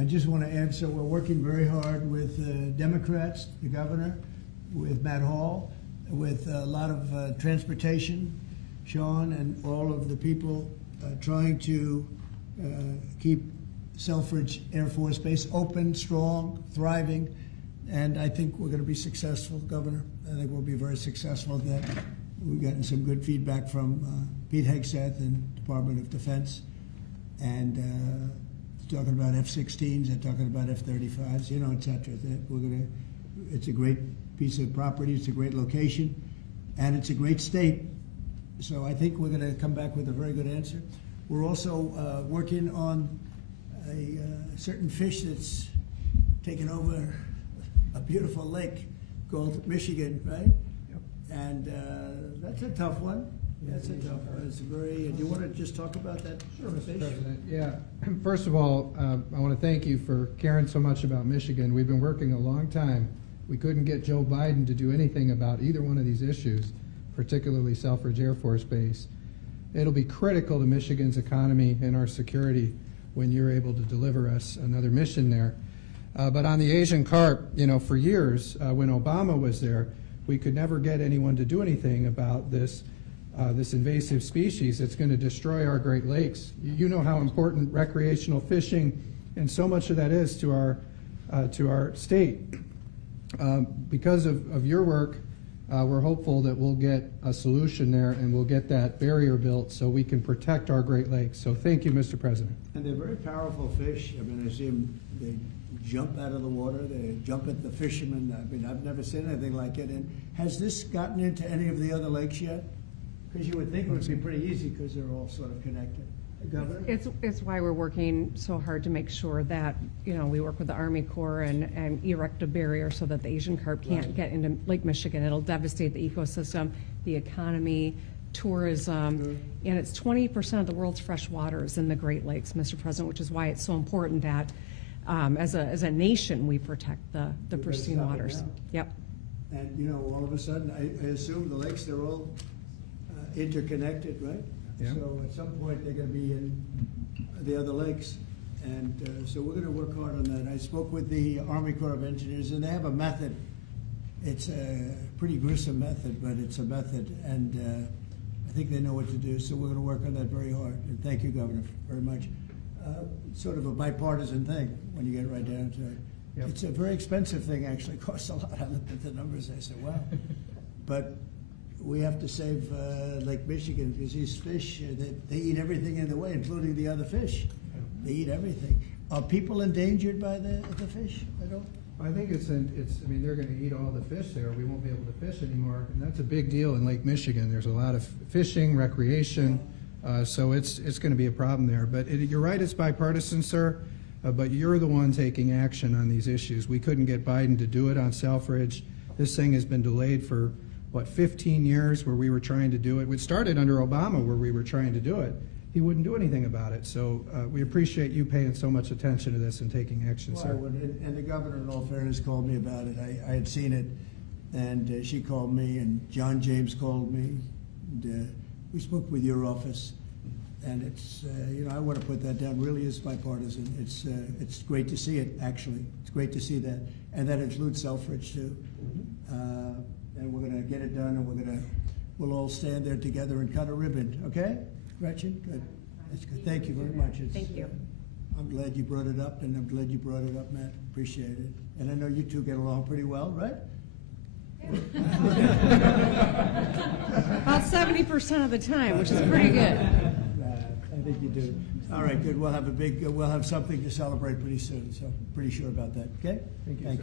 I just want to add, so we're working very hard with Democrats, the governor, with Matt Hall, with a lot of transportation, Sean, and all of the people trying to keep Selfridge Air Force Base open, strong, thriving, and I think we're going to be successful, Governor. I think we'll be very successful. That we've gotten some good feedback from Pete Hegseth and Department of Defense, and talking about F-16s, they're talking about F-35s, you know, et cetera. That we're going to. It's a great piece of property. It's a great location, and it's a great state. So I think we're going to come back with a very good answer. We're also working on a certain fish that's taken over a beautiful lake called Michigan, right? Yep. And that's a tough one. That's a tough one. It's very. Do you want to just talk about that? Sure, Mr. fish? President. Yeah. First of all, I want to thank you for caring so much about Michigan. We've been working a long time. We couldn't get Joe Biden to do anything about either one of these issues, particularly Selfridge Air Force Base. It'll be critical to Michigan's economy and our security when you're able to deliver us another mission there. But on the Asian carp, you know, for years, when Obama was there, we could never get anyone to do anything about this invasive species that's going to destroy our Great Lakes. You know how important recreational fishing and so much of that is to our state. Because of your work, we're hopeful that we'll get a solution there and we'll get that barrier built so we can protect our Great Lakes. So thank you, Mr. President. And they're very powerful fish. I mean, I see them, they jump out of the water, they jump at the fishermen. I mean, I've never seen anything like it. And has this gotten into any of the other lakes yet? Because you would think it would be pretty easy because they're all sort of connected. Governor? It's why we're working so hard to make sure that, you know, we work with the Army Corps and erect a barrier so that the Asian carp can't get into Lake Michigan. It'll devastate the ecosystem, the economy, tourism, and it's 20% of the world's fresh waters in the Great Lakes, Mr. President, which is why it's so important that as a nation we protect the pristine waters. Yep. And, you know, all of a sudden, I assume the lakes, they're all interconnected, right? Yeah. So at some point they're going to be in the other lakes, and so we're going to work hard on that. I spoke with the Army Corps of Engineers, and they have a method. It's a pretty gruesome method, but it's a method, and I think they know what to do. So we're going to work on that very hard. And thank you, Governor, very much. Sort of a bipartisan thing when you get right down to it. Yep. It's a very expensive thing. Actually, it costs a lot. I looked at the numbers. I said, "Wow," but we have to save Lake Michigan because these fish, they eat everything in the way, including the other fish. They eat everything. Are people endangered by the fish? I think it's. I mean, they're going to eat all the fish there. We won't be able to fish anymore, and that's a big deal in Lake Michigan. There's a lot of fishing, recreation, so it's going to be a problem there. But you're right, it's bipartisan, sir. But you're the one taking action on these issues. We couldn't get Biden to do it on Selfridge. This thing has been delayed for 15 years where we were trying to do it. It started under Obama where we were trying to do it. He wouldn't do anything about it. So we appreciate you paying so much attention to this and taking action, Well, sir. I would, and the governor, in all fairness, called me about it. I had seen it, and she called me, and John James called me. And, we spoke with your office, and it's, you know, I want to put that down. Really is bipartisan. It's great to see it, actually. It's great to see that, and that includes Selfridge, too. And we're going to get it done, and we'll all stand there together and cut a ribbon. Okay, Gretchen? Good. That's good. Thank you very much. Thank you. I'm glad you brought it up, and I'm glad you brought it up, Matt. Appreciate it. And I know you two get along pretty well, right? About 70% of the time, which is pretty good. I think you do. All right, good. We'll have something to celebrate pretty soon. So pretty sure about that. Okay. Thank you, sir.